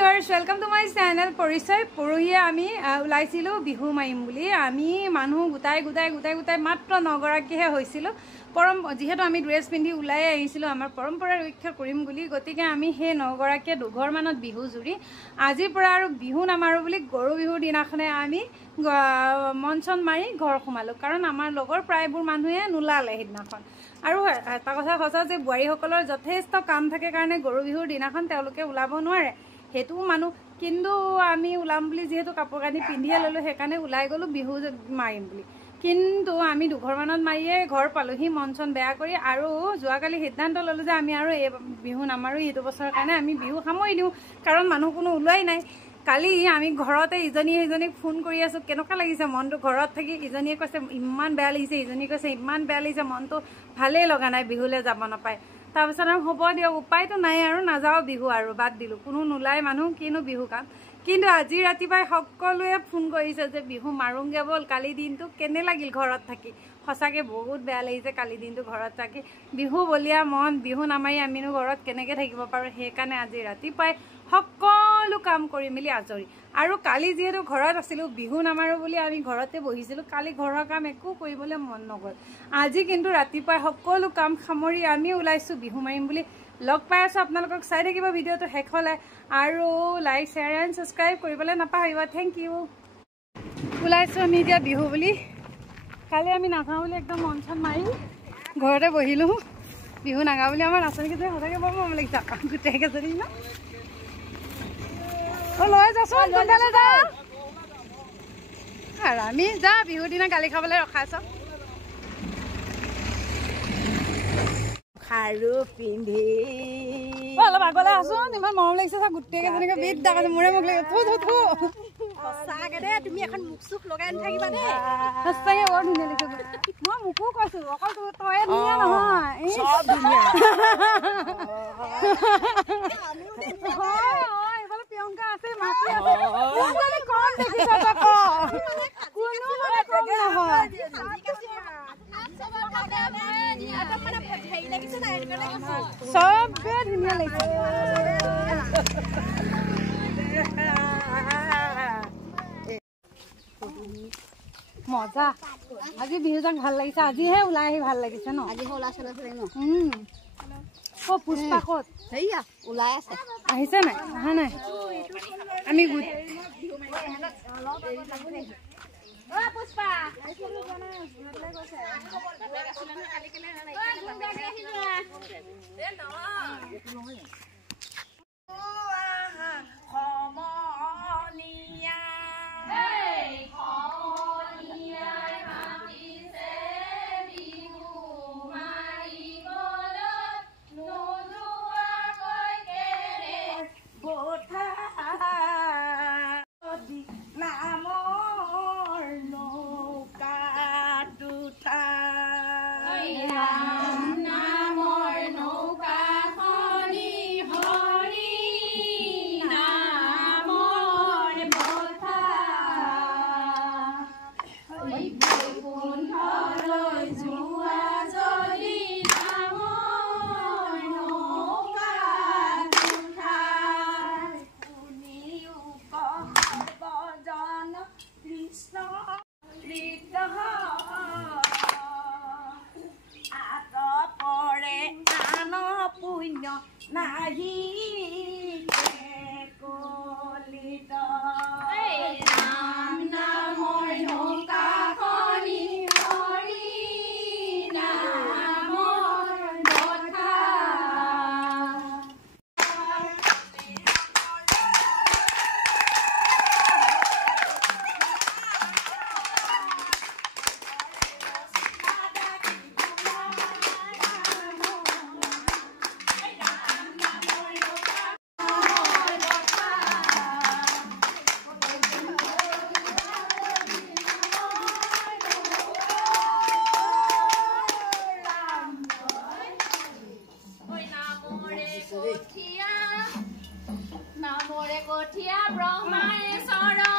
viewers, welcome to my channel. Porisoy Porohiye ami ulaisilu bihu maim buli ami manu gutai matro nogarakihe hoisilu পৰম যেহেতু আমি dress পিন্ধি উলাই আহিছিলো আমাৰ পৰম্পৰা ৰক্ষা কৰিম বুলি গতিকে আমি হে নগৰাকে দুঘৰ মানত বিহু জুৰি আজিৰ পৰা আৰু বিহু নামাৰো বুলি গৰু বিহুৰ দিনাখনে আমি মনচন মাৰি ঘৰ সোমালো কাৰণ আমাৰ লগৰ প্ৰায়বোৰ মানুহে নুলালে হিদিনাখন আৰু এটা কথা হসা যে বুৱাৰী সকলৰ যথেষ্ট কাম থাকে কাৰণে গৰু বিহুৰ দিনাখন তেওঁলোকে উলাব নোৱাৰে হেতু মানু কিন্তু আমি উলাম বুলি যেহেতু কাপোৰ কানি পিন্ধিয়ে ললো হেকানে উলাই গলো বিহু মাৰিম বুলি কিন্তু আমি দুঘৰ মানত মাৰিয়ে ঘৰ পালোহি মনচন বেয়া কৰি আৰু জুৱাকালি সিদ্ধান্ত ললো যে আমি আৰু এই বিহু নামাৰো ইটো বছৰৰ কাৰণে আমি বিহু সামৰি দিও কাৰণ মানুহ কোনো উলাই নাই কালি আমি ঘৰতে ইজনীক ফোন কৰি আছো কেনকা লাগিছে মনটো ঘৰত থাকি ইজনীয়ে কৈছে ইমান বেয়া লাগিছে ইজনী কৈছে ইমান বেয়া লাগিছে মনটো ভালে লগা নাই বিহুলে যাব নাপায় তাৰপিছত হ'ব দিও উপায়টো নাই আৰু নাযাও বিহু আৰু বাদ দিলো কোনো নুলাই মানুহ কিনো বিহু কাম কিন্তু আজি ৰাতিপুৱাই সকলোৱে ফোন কৰিছে যে বিহু মাৰুংগে বল কালি দিনটো কেনে লাগিল ঘৰত থাকি হসাকে বহুত বেয়া লাগিছে কালি দিনটো ঘৰত থাকি বিহু বলিয়া মন বিহু নামাই আমিনো ঘৰত কেনেকে থাকিব পাৰো হেকানে আজি ৰাতিপুৱাই সকলো কাম কৰি মিলি আজৰি আৰু কালি যেহেতু ঘৰত আছিলো বিহু নামাৰো বুলি আমি ঘৰতে বহিছিলো কালি ঘৰৰ কাম একো কৰিবলৈ মন নগল আজি কিন্তু ৰাতিপুৱাই সকলো কাম সামৰি আমি ওলাইছো বিহু মাৰিম বুলি লগ পাই আছো আপোনালোকক চাই থাকিব ভিডিওটো হেকলে আৰু লাইক শেয়াৰ এণ্ড সাবস্ক্ৰাইব কৰিবলৈ নাপাহৰিবা থ্যাংক ইউ ওলাইছো আমি এতিয়া বিহু বুলি কালি আমি নাখাও বুলি একদম মনচন মাৰি ঘৰতে বহিলো বিহু নাগা বুলি আমাৰ নাচনীকে যে হঠাকে বৰ মৰম লাগিছে গোটেই কেজনী না ও লৈ যাচোন কোনফালে যা আৰু আমি যা বিহু দিনা গালি খাবলৈ ৰখাইছ খাৰু পিন্ধি অলপ আগলৈ আছোন ইমান মৰম লাগিছে গোটেই কেজনীকে বিট ডাকা মোৰে মোক লাগে থু সঁচাকে দে তুমি এখন মুখ চুখ লগাই নাথাকিবা দে সঁচাকে বৰ ধুনীয়া লাগিছে মই মুখো কৈছো অকল তই ধুনীয়া নহয় সব ধুনীয়া এইফালে প্ৰিয়ংকা আছে মাতি আছে কোনজনী কম দেখিছা তই কোনো মানে কম নহয় সবে ধুনীয়া লাগিছে মজা আজি বিহুজাক ভাল লাগিছে আজিহে ওলাই আহি ভাল লাগিছে ন আজি ওলাই চলে ন ও পুষ্পা কত হেইয়া ওলাই আছে আহিছে নাই আহা নাই আমি ও পুষ্পা আইছিলো জানা ঘৰলে গৈছে কালি কেনে এ নহয় ও আহা খমনিয়া এই খমনিয়া মাতিছে বিহু মাৰিবলৈ নোযোৱাকৈ কেৰে গোঠা নামৰ নৌকা দুটা নামৰ নৌকাখনি হৰি নামৰ বঠা বৈকুণ্ঠলৈ যোৱা যদি নামৰ নৌকা দুটা শুনিও জন কৃষ্ণ আত পৰে আন পুণ্য নাহি কলিত ৰাম নামৰ নৌকাখনি হৰি নামৰ বঠা নামৰে কঠিয়া ব্ৰহ্মাই সৰজা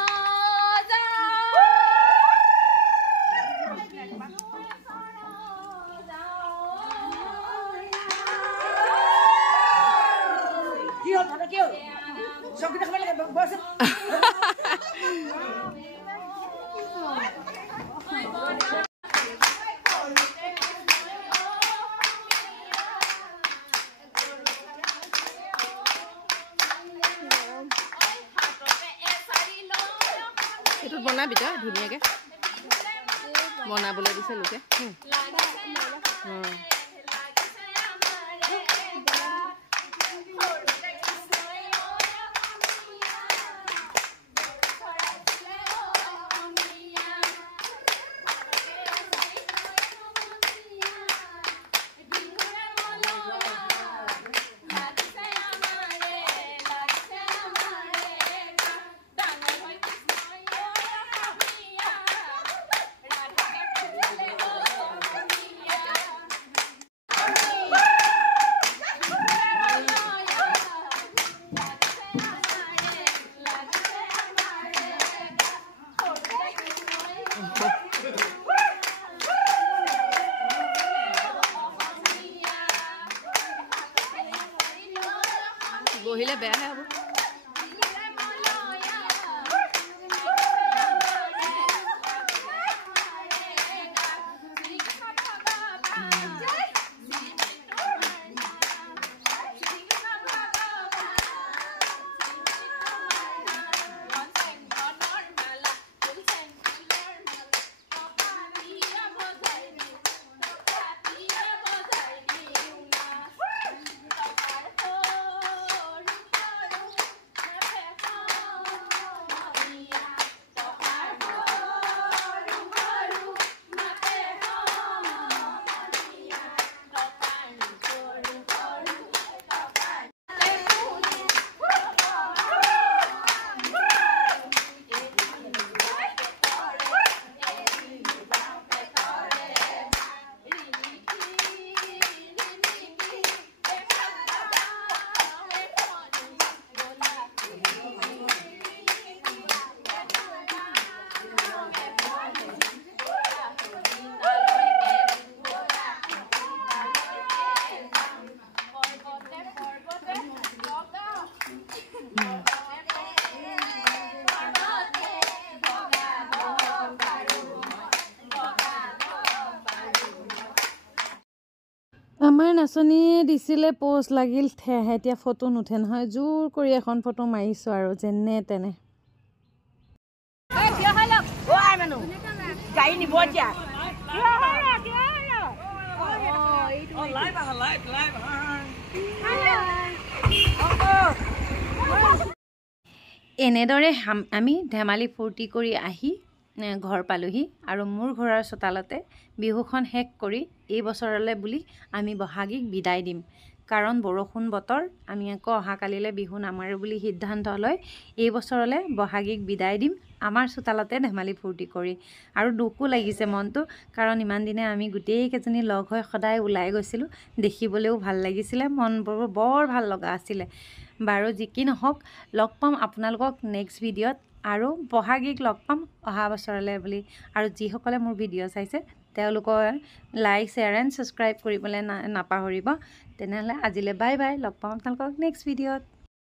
কি হ'ল এইটো বনাবি তই ধুনীয়াকৈ বনাবলৈ দিছে লোকে বহিলে বেয়াহে হ'ব আমাৰ নাচনীয়ে দিছিলে পোষ্ট লাগিল ঠেহে এতিয়া ফটো নুঠে নহয় জোৰ কৰি এখন ফটো মাৰিছোঁ আৰু যেনে তেনে এনেদৰে আমি ধেমালি ফূৰ্তি কৰি আহি ঘৰ পালোহি আৰু মোৰ ঘৰৰ চোতালতে বিহুখন শেষ কৰি এই বছৰলৈ বুলি আমি বহাগীক বিদায় দিম কাৰণ বৰষুণ বতৰ আমি আকৌ অহাকালিলৈ বিহু নামাৰোঁ বুলি সিদ্ধান্ত লৈ এই বছৰলৈ বহাগীক বিদায় দিম আমাৰ চোতালতে ধেমালি ফূৰ্তি কৰি আৰু দুখো লাগিছে মনটো কাৰণ ইমান দিনে আমি গোটেইকেইজনী লগ হৈ সদায় ওলাই গৈছিলোঁ দেখিবলৈও ভাল লাগিছিলে মনবোৰ বৰ ভাল লগা আছিলে বাৰু যি কি নহওক লগ পাম আপোনালোকক নেক্সট ভিডিঅ'ত আৰু বহাগীক লগ পাম অহা বছৰলৈ বুলি আৰু যিসকলে মোৰ ভিডিঅ' চাইছে তেওঁলোকৰ লাইক শ্বেয়াৰ এণ্ড ছাবস্ক্ৰাইব কৰিবলৈ নাপাহৰিব তেনেহ'লে আজিলৈ বাই বাই লগ পাম আপোনালোকক নেক্সট ভিডিঅ'ত